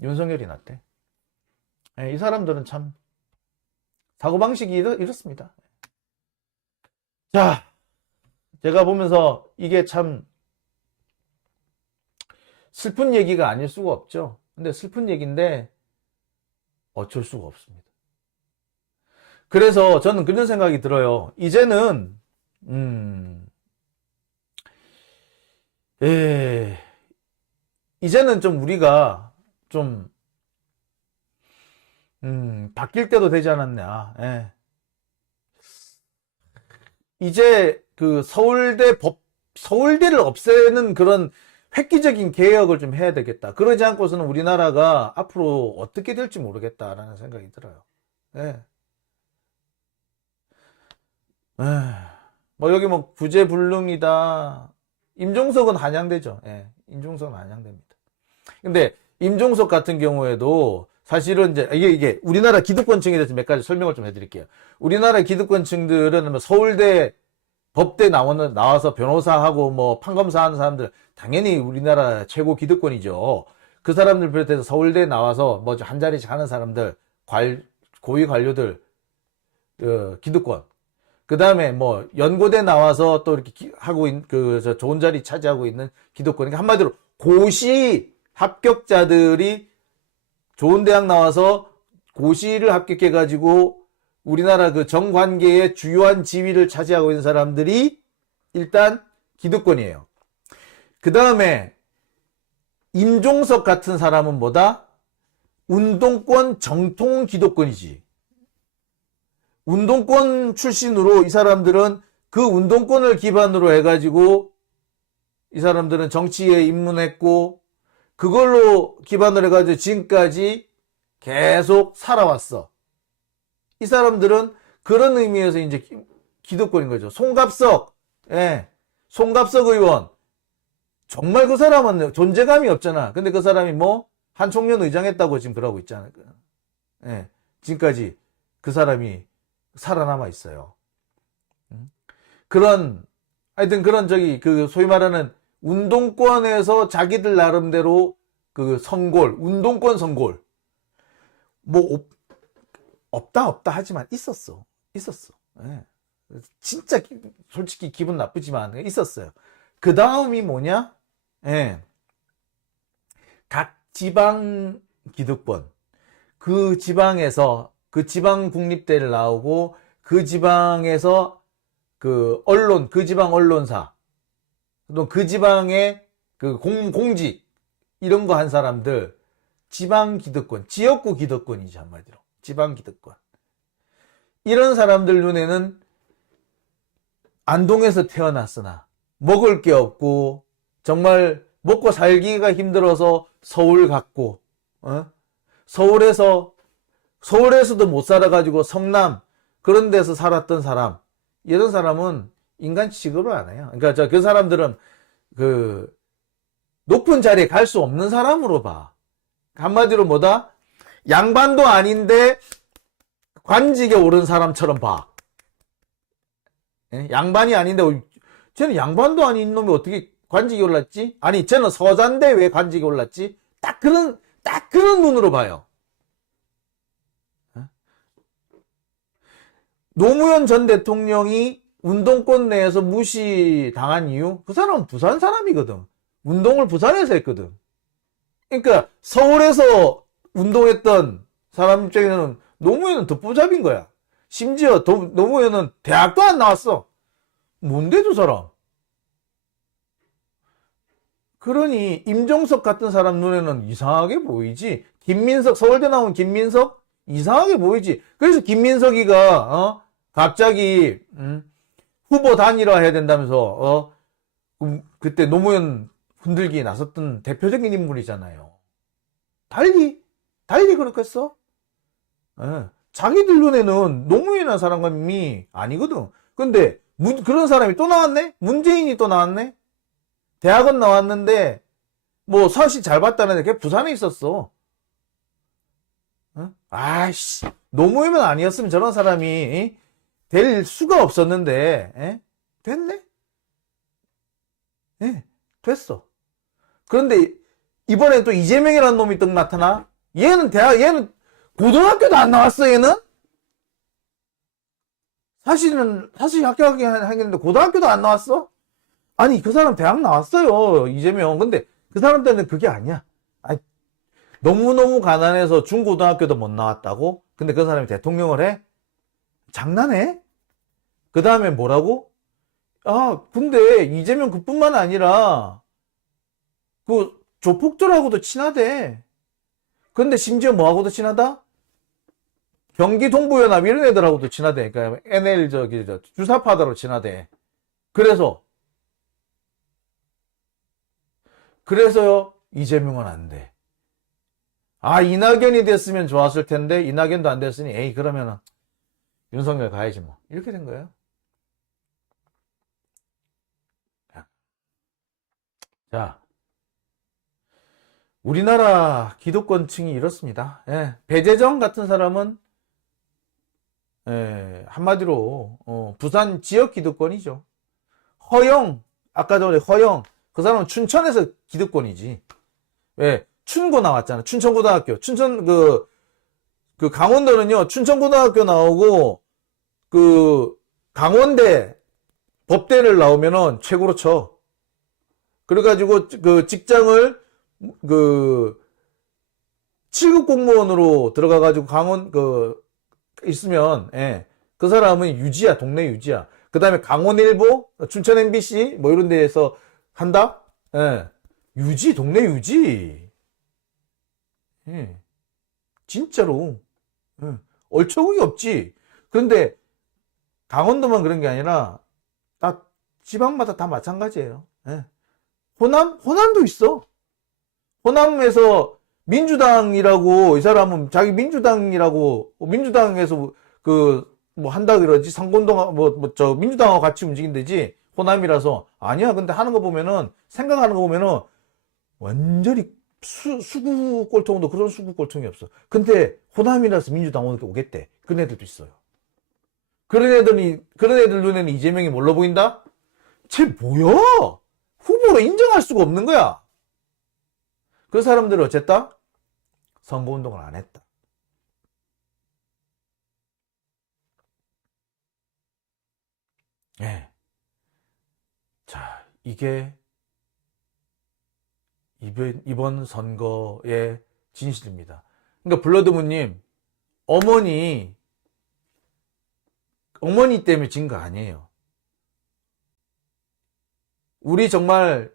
윤석열이 낫대. 이 사람들은 참 사고방식이 이렇습니다. 자, 제가 보면서 이게 참 슬픈 얘기가 아닐 수가 없죠. 근데 슬픈 얘기인데 어쩔 수가 없습니다. 그래서 저는 그런 생각이 들어요. 이제는 이제는 좀 우리가 좀 바뀔 때도 되지 않았냐. 예. 이제 그 서울대를 없애는 그런 획기적인 개혁을 좀 해야 되겠다. 그러지 않고서는 우리나라가 앞으로 어떻게 될지 모르겠다라는 생각이 들어요. 예. 뭐 여기 뭐 구제불능이다. 임종석은 한양대죠. 예. 임종석은 한양대입니다. 근데 임종석 같은 경우에도 사실은 이제 이게 우리나라 기득권층에 대해서 몇 가지 설명을 좀 해드릴게요. 우리나라 기득권층들은 뭐 서울대 법대 나와서 변호사하고 뭐 판검사 하는 사람들 당연히 우리나라 최고 기득권이죠. 그 사람들 비롯해서 서울대 나와서 뭐 한 자리씩 하는 사람들, 고위 관료들, 기득권. 그 다음에 뭐 연고대 나와서 또 이렇게 하고 있는 좋은 자리 차지하고 있는 기득권. 그러니까 한마디로 고시 합격자들이 좋은 대학 나와서 고시를 합격해가지고 우리나라 그 정관계의 주요한 지위를 차지하고 있는 사람들이 일단 기득권이에요. 그 다음에 임종석 같은 사람은 뭐다? 운동권 정통 기득권이지. 운동권 출신으로 이 사람들은 그 운동권을 기반으로 해가지고 이 사람들은 정치에 입문했고 그걸로 기반으로 해가지고 지금까지 계속 살아왔어. 이 사람들은 그런 의미에서 이제 기득권인 거죠. 송갑석, 송갑석 의원. 정말 그 사람은 존재감이 없잖아. 근데 그 사람이 뭐, 한 총련 의장했다고 지금 그러고 있잖아요. 지금까지 그 사람이 살아남아 있어요. 하여튼 소위 말하는 운동권에서 자기들 나름대로 운동권 선골. 뭐, 없다 하지만 있었어. 진짜 솔직히 기분 나쁘지만 있었어요. 그 다음이 뭐냐? 각 지방 기득권. 그 지방에서 그 지방 국립대를 나오고 그 지방에서 그 지방 언론사 또 그 지방의 그 공직 이런 거 한 사람들 지방 기득권, 지역구 기득권이지 한마디로. 지방 기득권. 이런 사람들 눈에는 안동에서 태어났으나 먹을 게 없고 정말 먹고 살기가 힘들어서 서울 갔고 서울에서도 못 살아가지고 성남 그런 데서 살았던 사람 이런 사람은 인간 취급을 안 해요. 그러니까 그 사람들은 그 높은 자리에 갈 수 없는 사람으로 봐. 한마디로 뭐다? 양반도 아닌데 관직에 오른 사람처럼 봐. 양반이 아닌데 쟤는 양반도 아닌 놈이 어떻게 관직이 올랐지? 아니, 쟤는 서자인데 왜 관직이 올랐지? 딱 그런 눈으로 봐요. 노무현 전 대통령이 운동권 내에서 무시당한 이유? 그 사람은 부산 사람이거든. 운동을 부산에서 했거든. 그러니까 서울에서 운동했던 사람 입장에서는 노무현은 덧부잡인 거야. 심지어 노무현은 대학도 안 나왔어. 뭔데 저 사람? 그러니 임종석 같은 사람 눈에는 이상하게 보이지. 김민석, 서울대 나온 김민석 이상하게 보이지. 그래서 김민석이가 갑자기 후보 단일화 해야 된다면서 그때 노무현 흔들기에 나섰던 대표적인 인물이잖아요. 달리 그렇겠어? 예. 자기들 눈에는 노무현이라는 사람이 아니거든. 근데 그런 사람이 또 나왔네? 문재인이 또 나왔네? 대학은 나왔는데 뭐 서시 잘 봤다는데 걔 부산에 있었어. 아이씨, 노무현은 아니었으면 저런 사람이 될 수가 없었는데 됐네? 예, 됐어. 그런데 이번에 또 이재명이라는 놈이 또 나타나? 얘는 고등학교도 안 나왔어, 얘는? 사실 합격하긴 하겠는데 고등학교도 안 나왔어? 아니, 그 사람 대학 나왔어요, 이재명. 근데 그 사람들은 그게 아니야. 아니, 너무너무 가난해서 중고등학교도 못 나왔다고? 근데 그 사람이 대통령을 해? 장난해? 그 다음에 뭐라고? 근데 이재명 그뿐만 아니라 그 조폭들하고도 친하대. 근데 심지어 뭐하고도 친하다? 경기 동부연합 이런 애들하고도 친하대. 그러니까 NL 주사파들하고 친하대. 그래서요, 이재명은 안 돼. 이낙연이 됐으면 좋았을 텐데, 이낙연도 안 됐으니, 그러면은, 윤석열 가야지 뭐. 이렇게 된 거예요. 자, 우리나라 기득권층이 이렇습니다. 배재정 같은 사람은, 한마디로, 부산 지역 기득권이죠. 아까 전에 허영, 그 사람은 춘천에서 기득권이지. 왜? 춘고 나왔잖아. 춘천고등학교. 그 강원도는요, 춘천고등학교 나오고, 강원대 법대를 나오면은 최고로 쳐. 그래가지고, 직장을, 7급 공무원으로 들어가가지고 있으면, 그 사람은 유지야, 동네 유지야. 그 다음에 강원일보, 춘천 MBC, 뭐 이런 데에서 한다? 유지, 동네 유지. 진짜로. 얼처구니 없지. 그런데 강원도만 그런 게 아니라 다 지방마다 다 마찬가지예요. 호남도 있어. 호남에서 민주당이라고 이 사람은 자기 민주당에서 뭐 한다 그러지 상권동 민주당하고 같이 움직인대지 호남이라서 아니야. 근데 하는 거 보면은 생각하는 거 보면은 완전히 수구 꼴통도 그런 수구 꼴통이 없어. 근데 호남이라서 민주당 오겠대. 그런 애들도 있어요. 그런 애들 눈에는 이재명이 뭘로 보인다? 쟤 뭐야? 후보로 인정할 수가 없는 거야. 그 사람들은 어쨌다? 선거운동을 안 했다. 자, 이게 이번 선거의 진실입니다. 그러니까 블러드문님, 어머니 때문에 진 거 아니에요. 우리 정말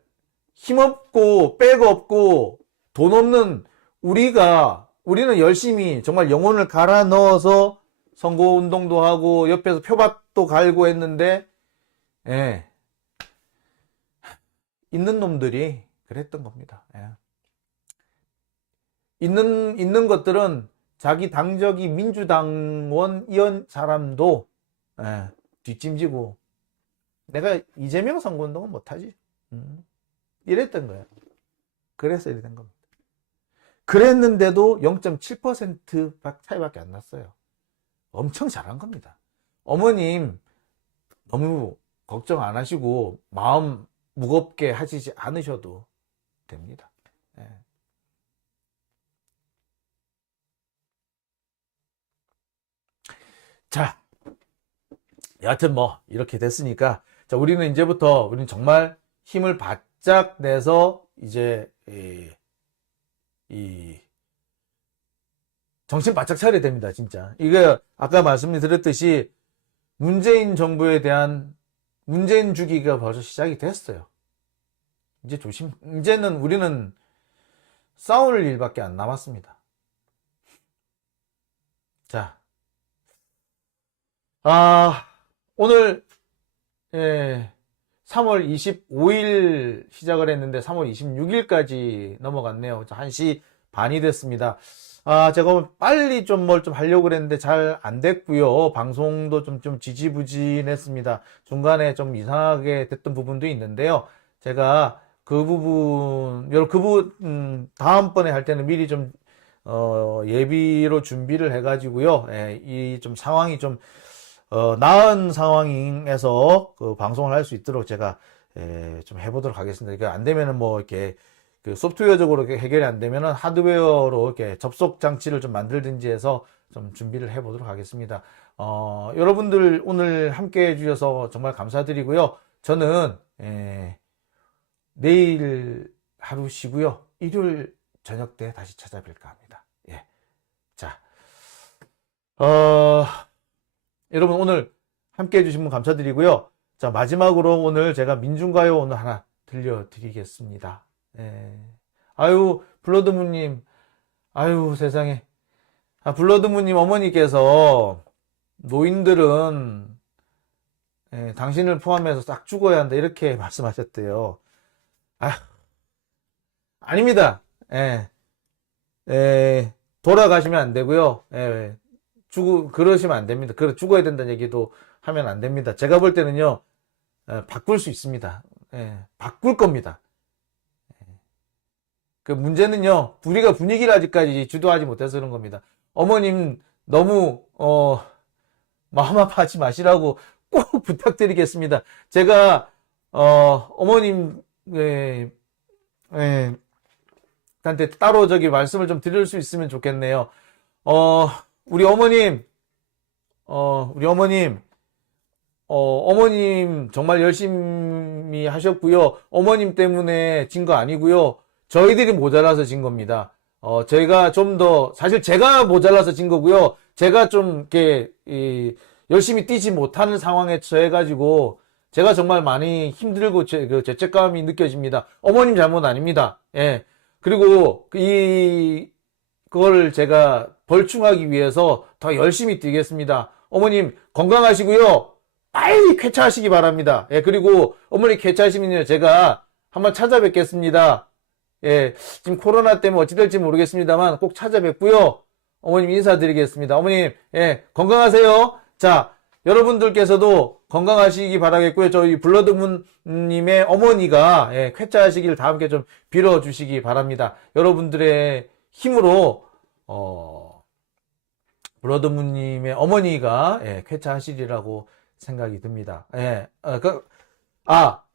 힘없고 백 없고 돈 없는 우리는 열심히 정말 영혼을 갈아 넣어서 선거운동도 하고 옆에서 표밭도 갈고 했는데 있는 놈들이 그랬던 겁니다. 있는 것들은 자기 당적이 민주당원이었 사람도 뒷짐지고 내가 이재명 선거운동은 못하지. 이랬던 거예요. 그래서 이래 된 겁니다. 그랬는데도 0.7% 차이밖에 안 났어요. 엄청 잘한 겁니다. 어머님 너무 걱정 안 하시고 마음 무겁게 하시지 않으셔도 됩니다. 예. 자, 여하튼 뭐 이렇게 됐으니까 자, 우리는 이제부터 우리는 정말 힘을 바짝 내서 이제 이 정신 바짝 차려야 됩니다. 진짜 이게 아까 말씀드렸듯이 문재인 정부에 대한 문재인 주기가 벌써 시작이 됐어요. 이제는 우리는 싸울 일밖에 안 남았습니다. 자, 오늘 3월 25일 시작을 했는데 3월 26일까지 넘어갔네요. 1시 반이 됐습니다. 제가 빨리 좀 뭘 좀 하려고 그랬는데 잘 안 됐고요. 방송도 좀 지지부진했습니다. 중간에 좀 이상하게 됐던 부분도 있는데요. 제가 그 부분, 다음번에 할 때는 미리 좀, 예비로 준비를 해가지고요. 이 좀 상황이 좀, 나은 상황에서 그 방송을 할 수 있도록 제가, 좀 해보도록 하겠습니다. 그러니까 안 되면은 뭐, 이렇게, 그 소프트웨어적으로 해결이 안 되면은 하드웨어로 이렇게 접속 장치를 좀 만들든지 해서 좀 준비를 해보도록 하겠습니다. 여러분들 오늘 함께 해주셔서 정말 감사드리고요. 저는, 내일 하루 쉬고요. 일요일 저녁 때 다시 찾아뵐까 합니다. 예. 자, 여러분 오늘 함께 해주신 분 감사드리고요. 자, 마지막으로 오늘 제가 민중가요 오늘 하나 들려드리겠습니다. 예. 아유, 블러드문님. 아유, 세상에. 블러드문님 어머니께서 노인들은 당신을 포함해서 싹 죽어야 한다. 이렇게 말씀하셨대요. 아닙니다. 돌아가시면 안 되고요. 그러시면 안 됩니다. 죽어야 된다는 얘기도 하면 안 됩니다. 제가 볼 때는요, 바꿀 수 있습니다. 바꿀 겁니다. 그 문제는요, 우리가 분위기를 아직까지 주도하지 못해서 그런 겁니다. 어머님, 너무, 마음 아파하지 마시라고 꼭 부탁드리겠습니다. 제가, 어머님, 한테 따로 말씀을 좀 드릴 수 있으면 좋겠네요. 우리 어머님, 어머님 정말 열심히 하셨고요. 어머님 때문에 진 거 아니고요. 저희들이 모자라서 진 겁니다. 저희가 좀 더, 사실 제가 모자라서 진 거고요. 제가 좀, 이렇게, 열심히 뛰지 못하는 상황에 처해가지고, 제가 정말 많이 힘들고 죄책감이 느껴집니다. 어머님 잘못 아닙니다. 예. 그리고 그걸 제가 벌충하기 위해서 더 열심히 뛰겠습니다. 어머님 건강하시고요. 빨리 쾌차하시기 바랍니다. 예. 그리고 어머니 쾌차하시면요. 제가 한번 찾아뵙겠습니다. 예. 지금 코로나 때문에 어찌 될지 모르겠습니다만 꼭 찾아뵙고요. 어머님 인사드리겠습니다. 어머님, 예. 건강하세요. 자, 여러분들께서도 건강하시기 바라겠고요. 저희 블러드문님의 어머니가 쾌차하시길 다 함께 좀 빌어주시기 바랍니다. 여러분들의 힘으로 블러드문님의 어머니가 쾌차하시리라고 생각이 듭니다.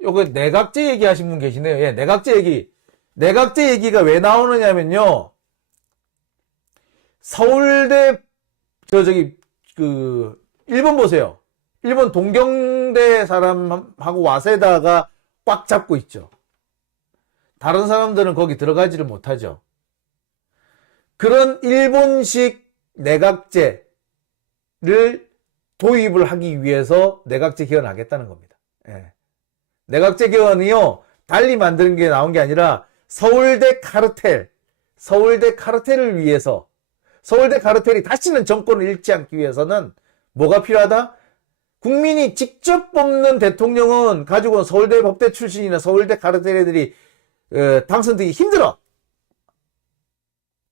요거 내각제 얘기하신 분 계시네요. 예, 내각제 얘기. 내각제 얘기가 왜 나오느냐면요. 서울대 일본 보세요. 일본 동경대 사람하고 와세다가 꽉 잡고 있죠. 다른 사람들은 거기 들어가지를 못하죠. 그런 일본식 내각제를 도입을 하기 위해서 내각제 개헌을 하겠다는 겁니다. 예. 내각제 개헌이요, 달리 만드는 게 나온 게 아니라 서울대 카르텔을 위해서, 서울대 카르텔이 다시는 정권을 잃지 않기 위해서는 뭐가 필요하다? 국민이 직접 뽑는 대통령은 가지고 서울대 법대 출신이나 서울대 카르텔 애들이 당선되기 힘들어.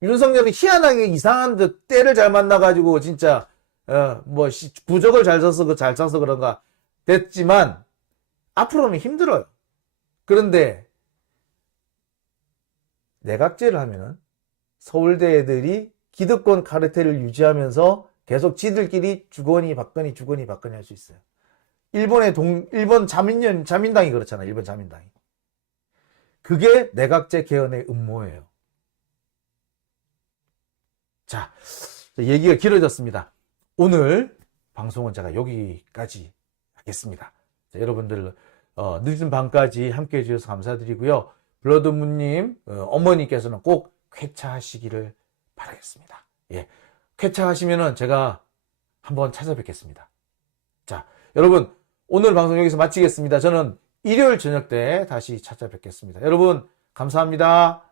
윤석열이 희한하게 이상한 때를 잘 만나가지고 진짜 부적을 잘 써서 그런가 됐지만 앞으로는 힘들어요. 그런데 내각제를 하면은 서울대 애들이 기득권 카르텔을 유지하면서 계속 지들끼리 주거니 받거니 할 수 있어요. 일본 자민당이 그렇잖아요. 일본 자민당이. 그게 내각제 개헌의 음모예요. 자, 얘기가 길어졌습니다. 오늘 방송은 제가 여기까지 하겠습니다. 자, 여러분들 늦은 밤까지 함께해 주셔서 감사드리고요. 블러드문님 어머니께서는 꼭 쾌차하시기를 바라겠습니다. 예, 쾌차하시면은 제가 한번 찾아뵙겠습니다. 자, 여러분 오늘 방송 여기서 마치겠습니다. 저는 일요일 저녁 때 다시 찾아뵙겠습니다. 여러분 감사합니다.